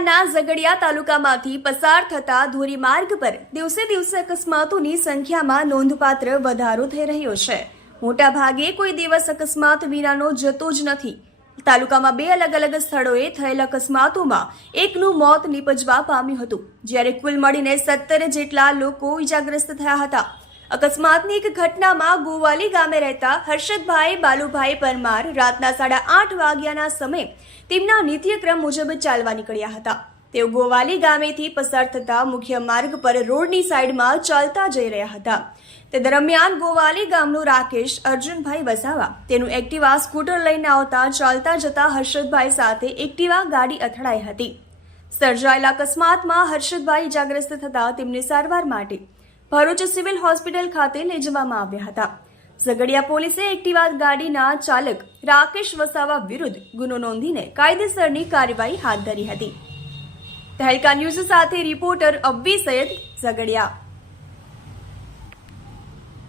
જિલ્લાના ઝઘડિયા તાલુકામાંથી પસાર થતા ધોરીમાર્ગ પર દિવસે દિવસે અકસ્માતોની સંખ્યામાં નોંધપાત્ર વધારો થઈ રહ્યો છે। મોટા ભાગે કોઈ દિવસ અકસ્માત વિનાનો જતો જ નથી। તાલુકામાં 2 અલગ અલગ સ્થળોએ થયેલ અકસ્માતોમાં એકનું મોત નીપજવા પામ્યું હતું, જ્યારે કુલ મળીને 17 જેટલા લોકો ઇજાગ્રસ્ત થયા હતા। અકસ્માતની એક ઘટનામાં ગોવાલી ગામે રહેતા હર્ષદભાઈ બાલુભાઈ પરમાર રાતના 8:30 વાગ્યાના સમયે તેમના નિત્યક્રમ મુજબ ચાલવા નીકળ્યા હતા। તેઓ ગોવાલી ગામેથી પસાર થતા મુખ્ય માર્ગ પર રોડની સાઈડમાં ચાલતા જઈ રહ્યા હતા। તે દરમિયાન ગોવાલી ગામનો રાકેશ અર્જુનભાઈ વસાવા તેનું એક્ટિવા સ્કૂટર લઈને આવતા ચાલતા જતા હર્ષદભાઈ સાથે એક્ટિવા ગાડી અથડાઈ હતી। સર્જાયેલા અકસ્માતમાં હર્ષદભાઈ ઇજાગ્રસ્ત થતા તેમને સારવાર માટે ભરૂચ સિવિલ હોસ્પિટલ ખાતે લઈ જવામાં આવ્યા હતા। ઝઘડિયા પોલીસે એક્ટિવા ગાડીના ચાલક રાકેશ વસાવા વિરુદ્ધ ગુનો નોંધીને કાયદેસરની કાર્યવાહી હાથ ધરી હતી। તહેલકા ન્યૂઝ સાથે રિપોર્ટર અબ્બી સૈયદ, ઝઘડિયા।